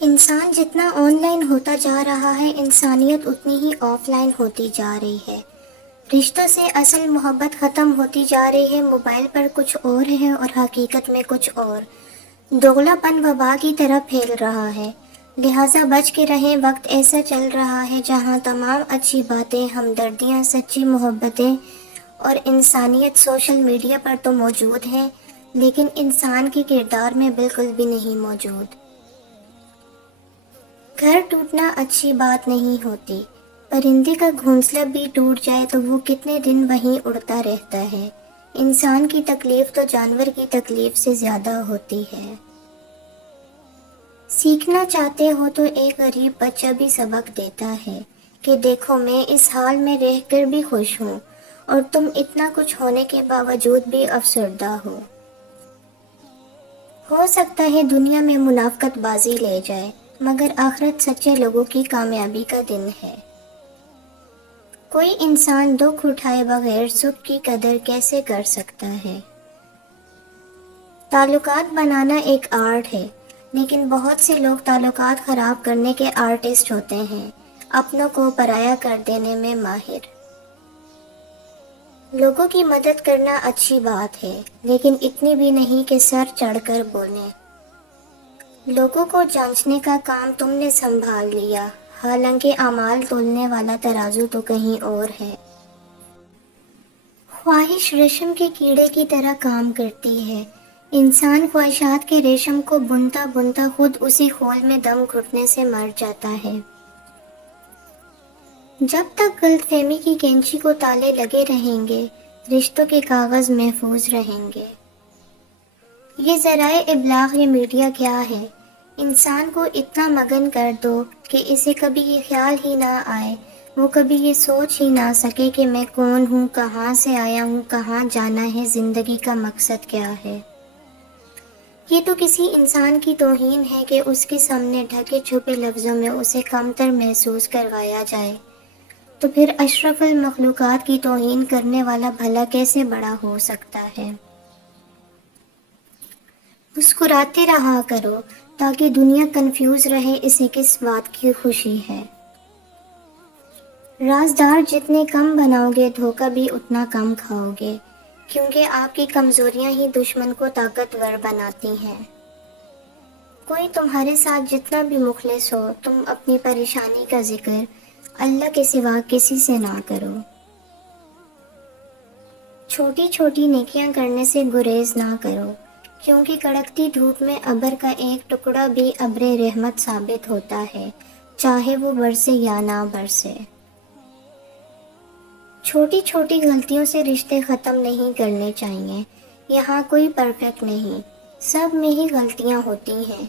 انسان جتنا on line ہوتا جا رہا ہے، انسانیت اتنی ہی آف لائن ہوتی جا رہی ہے۔ رشتوں سے اصل محبت ختم ہوتی جا رہی ہے، موبائل پر کچھ اور ہے اور حقیقت میں کچھ اور۔ دوغلا پن وبا کی طرح پھیل رہا ہے، لہٰذا بچ کے رہیں۔ وقت ایسا چل رہا ہے جہاں تمام اچھی باتیں، ہمدردیاں، سچی محبتیں اور انسانیت سوشل میڈیا پر تو موجود ہیں، لیکن انسان کے کردار میں بالکل بھی نہیں موجود۔ گھر ٹوٹنا اچھی بات نہیں ہوتی، پرندے کا گھونسلہ بھی ٹوٹ جائے تو وہ کتنے دن وہیں اڑتا رہتا ہے۔ انسان کی تکلیف تو جانور کی تکلیف سے زیادہ ہوتی ہے۔ سیکھنا چاہتے ہو تو ایک غریب بچہ بھی سبق دیتا ہے کہ دیکھو میں اس حال میں رہ کر بھی خوش ہوں اور تم اتنا کچھ ہونے کے باوجود بھی افسردہ ہو۔ ہو سکتا ہے دنیا میں منافقت بازی لے جائے، مگر آخرت سچے لوگوں کی کامیابی کا دن ہے۔ کوئی انسان دکھ اٹھائے بغیر سکھ کی قدر کیسے کر سکتا ہے؟ تعلقات بنانا ایک آرٹ ہے، لیکن بہت سے لوگ تعلقات خراب کرنے کے آرٹسٹ ہوتے ہیں، اپنوں کو پرایا کر دینے میں ماہر۔ لوگوں کی مدد کرنا اچھی بات ہے، لیکن اتنی بھی نہیں کہ سر چڑھ کر بولیں۔ لوگوں کو جانچنے کا کام تم نے سنبھال لیا، حالانکہ اعمال تولنے والا ترازو تو کہیں اور ہے۔ خواہش ریشم کے کیڑے کی طرح کام کرتی ہے، انسان خواہشات کے ریشم کو بنتا بنتا خود اسی خول میں دم گھٹنے سے مر جاتا ہے۔ جب تک غلط فہمی کی کینچی کو تالے لگے رہیں گے، رشتوں کے کاغذ محفوظ رہیں گے۔ یہ ذرائع ابلاغ یا میڈیا کیا ہے؟ انسان کو اتنا مگن کر دو کہ اسے کبھی یہ خیال ہی نہ آئے، وہ کبھی یہ سوچ ہی نہ سکے کہ میں کون ہوں، کہاں سے آیا ہوں، کہاں جانا ہے، زندگی کا مقصد کیا ہے۔ یہ تو کسی انسان کی توہین ہے کہ اس کے سامنے ڈھکے چھپے لفظوں میں اسے کمتر محسوس کروایا جائے، تو پھر اشرف المخلوقات کی توہین کرنے والا بھلا کیسے بڑا ہو سکتا ہے؟ مسکراتے رہا کرو تاکہ دنیا کنفیوز رہے، اسے کس بات کی خوشی ہے۔ رازدار جتنے کم بناؤ گے دھوکہ بھی اتنا کم کھاؤ گے، کیونکہ آپ کی کمزوریاں ہی دشمن کو طاقتور بناتی ہیں۔ کوئی تمہارے ساتھ جتنا بھی مخلص ہو، تم اپنی پریشانی کا ذکر اللہ کے سوا کسی سے نہ کرو۔ چھوٹی چھوٹی نیکیاں کرنے سے گریز نہ کرو، کیونکہ کڑکتی دھوپ میں ابر کا ایک ٹکڑا بھی ابر رحمت ثابت ہوتا ہے، چاہے وہ برسے یا نہ برسے۔ چھوٹی چھوٹی غلطیوں سے رشتے ختم نہیں کرنے چاہیے، یہاں کوئی پرفیکٹ نہیں، سب میں ہی غلطیاں ہوتی ہیں،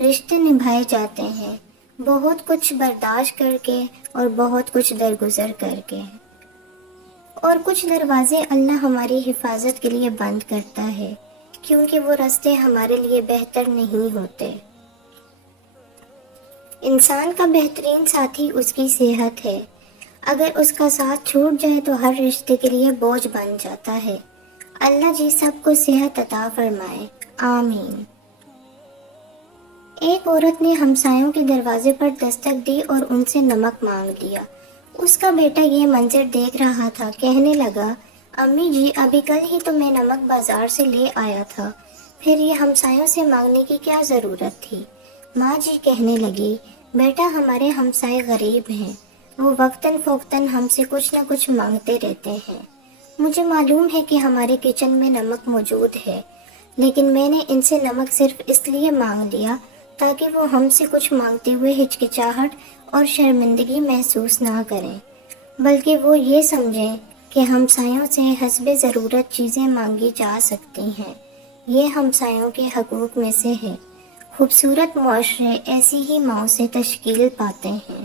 رشتے نبھائے جاتے ہیں، بہت کچھ برداشت کر کے اور بہت کچھ درگزر کر کے۔ اور کچھ دروازے اللہ ہماری حفاظت کے لیے بند کرتا ہے، کیونکہ وہ راستے ہمارے لیے بہتر نہیں ہوتے۔ انسان کا بہترین ساتھی اس کی صحت ہے، اگر اس کا ساتھ چھوٹ جائے تو ہر رشتے کے لیے بوجھ بن جاتا ہے۔ اللہ جی سب کو صحت عطا فرمائے، آمین۔ ایک عورت نے ہمسایوں کے دروازے پر دستک دی اور ان سے نمک مانگ لیا۔ اس کا بیٹا یہ منظر دیکھ رہا تھا، کہنے لگا، امی جی ابھی کل ہی تو میں نمک بازار سے لے آیا تھا، پھر یہ ہمسایوں سے مانگنے کی کیا ضرورت تھی؟ ماں جی کہنے لگی، بیٹا ہمارے ہمسائے غریب ہیں، وہ وقتاً فوقتاً ہم سے کچھ نہ کچھ مانگتے رہتے ہیں۔ مجھے معلوم ہے کہ ہمارے کچن میں نمک موجود ہے، لیکن میں نے ان سے نمک صرف اس لیے مانگ لیا تاکہ وہ ہم سے کچھ مانگتے ہوئے ہچکچاہٹ اور شرمندگی محسوس نہ کریں، بلکہ وہ یہ سمجھیں کہ ہمسایوں سے حسب ضرورت چیزیں مانگی جا سکتی ہیں۔ یہ ہمسایوں کے حقوق میں سے ہے۔ خوبصورت معاشرے ایسی ہی ماؤں سے تشکیل پاتے ہیں۔